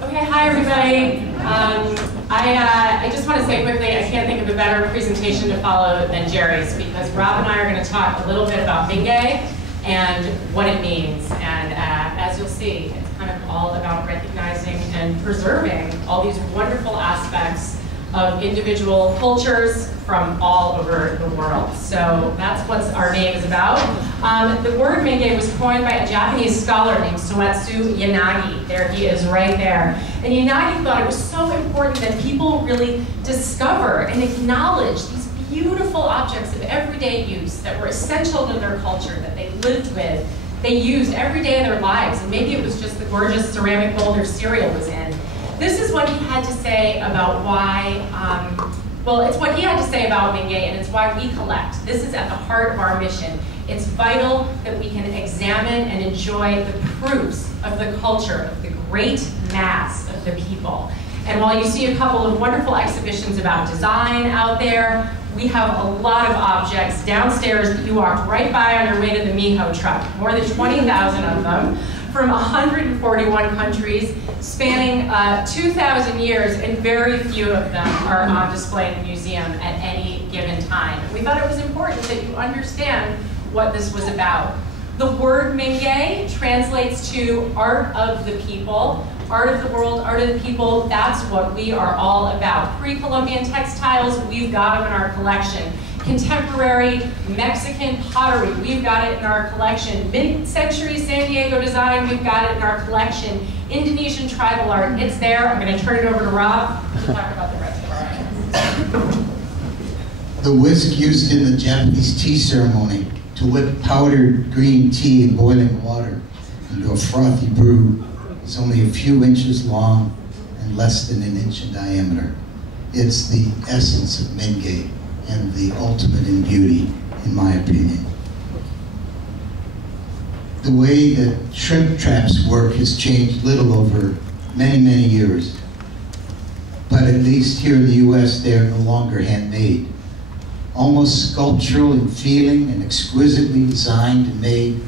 Okay, hi everybody. I just want to say quickly, I can't think of a better presentation to follow than Jerry's, because Rob and I are going to talk a little bit about Mingei and what it means. And as you'll see, it's kind of all about recognizing and preserving all these wonderful aspects of individual cultures from all over the world. So that's what our name is about. The word Mingei was coined by a Japanese scholar named Soetsu Yanagi. There he is right there. And Yanagi thought it was so important that people really discover and acknowledge these beautiful objects of everyday use that were essential to their culture, that they lived with, they used every day of their lives. And maybe it was just the gorgeous ceramic bowl their cereal was in. This is what he had to say about why, well, it's what he had to say about Mingei, and it's why we collect. This is at the heart of our mission. It's vital that we can examine and enjoy the proofs of the culture, of the great mass of the people. And while you see a couple of wonderful exhibitions about design out there, we have a lot of objects downstairs that you walked right by on your way to the Miho truck. More than 20,000 of them from 141 countries, spanning 2,000 years, and very few of them are on display in the museum at any given time. We thought it was important that you understand what this was about. The word Mingei translates to art of the people, art of the world, art of the people. That's what we are all about. Pre-Columbian textiles, we've got them in our collection. Contemporary Mexican pottery, we've got it in our collection. Mid-century San Diego design, we've got it in our collection. Indonesian tribal art, it's there. I'm going to turn it over to Rob to talk about the rest of our items. The whisk used in the Japanese tea ceremony to whip powdered green tea in boiling water into a frothy brew is only a few inches long and less than an inch in diameter. It's the essence of Mingei and the ultimate in beauty, in my opinion. The way that shrimp traps work has changed little over many, many years. But at least here in the US, they are no longer handmade. Almost sculptural in feeling and exquisitely designed and made,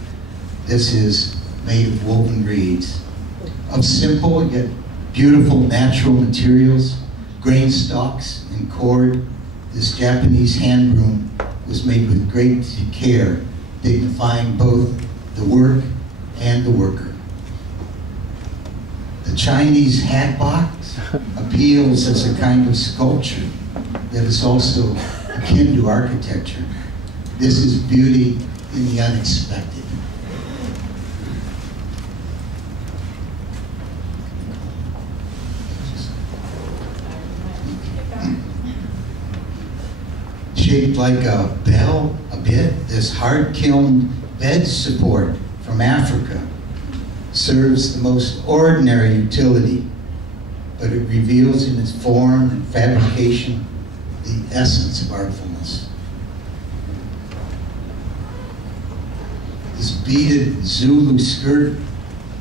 this is made of woven reeds. Of simple yet beautiful natural materials, grain stalks and cord, this Japanese hand broom was made with great care, dignifying both the work and the worker. The Chinese hat box appeals as a kind of sculpture that is also akin to architecture. This is beauty in the unexpected. Shaped like a bell a bit, this hard-kiln bed support from Africa serves the most ordinary utility, but it reveals in its form and fabrication the essence of artfulness. This beaded Zulu skirt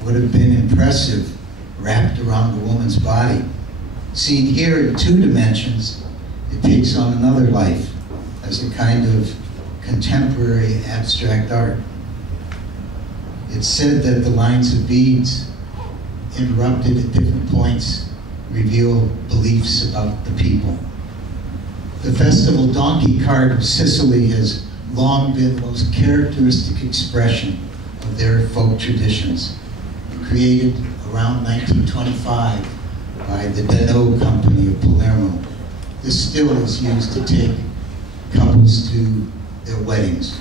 would have been impressive wrapped around a woman's body. Seen here in 2 dimensions, it takes on another life as a kind of contemporary abstract art. It's said that the lines of beads, interrupted at different points, reveal beliefs about the people. The festival donkey cart of Sicily has long been the most characteristic expression of their folk traditions. Created around 1925 by the Dano Company of Palermo, this still is used to take couples to their weddings.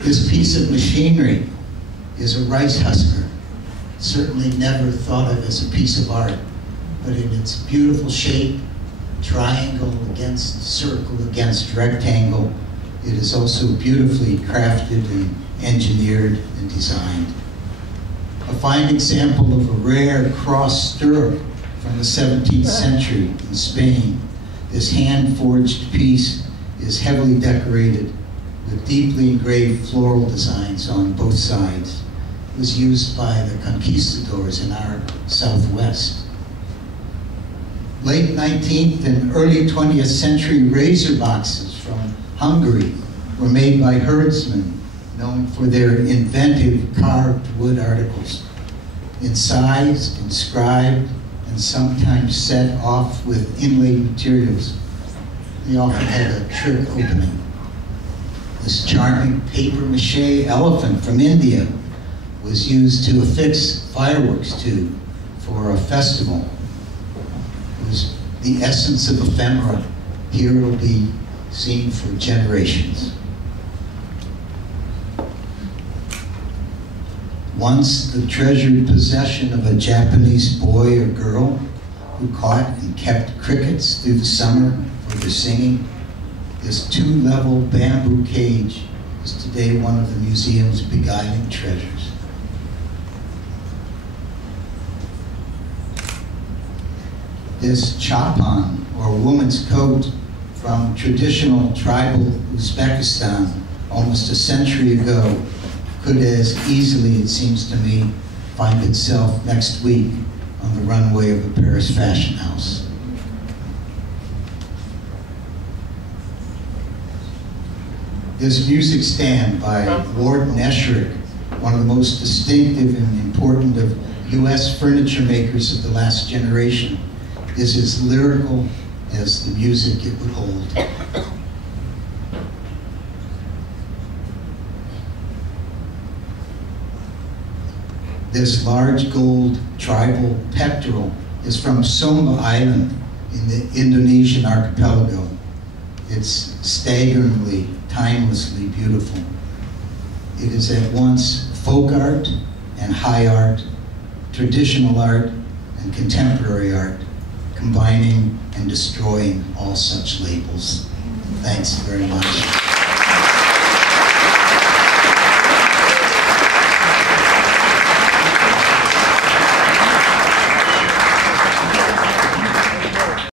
This piece of machinery is a rice husker, certainly never thought of as a piece of art, but in its beautiful shape, triangle against circle against rectangle, it is also beautifully crafted and engineered and designed. A fine example of a rare cross stirrup from the 17th century in Spain, this hand-forged piece is heavily decorated with deeply engraved floral designs on both sides. It was used by the conquistadors in our southwest. Late 19th and early 20th century razor boxes from Hungary were made by herdsmen known for their inventive carved wood articles. Incised, inscribed, and sometimes set off with inlaid materials. They often had a trick opening. This charming papier-mâché elephant from India was used to affix fireworks to for a festival. It was the essence of ephemera. Here it will be seen for generations. Once the treasured possession of a Japanese boy or girl who caught and kept crickets through the summer for their singing, this 2-level bamboo cage is today one of the museum's beguiling treasures. This chapan, or woman's coat, from traditional tribal Uzbekistan almost a century ago, could as easily, it seems to me, find itself next week on the runway of a Paris fashion house. This music stand by Ward Neschrick, one of the most distinctive and important of U.S. furniture makers of the last generation, is as lyrical as the music it would hold. This large gold tribal pectoral is from Sumba Island in the Indonesian archipelago. It's staggeringly, timelessly beautiful. It is at once folk art and high art, traditional art and contemporary art, combining and destroying all such labels. Thanks very much.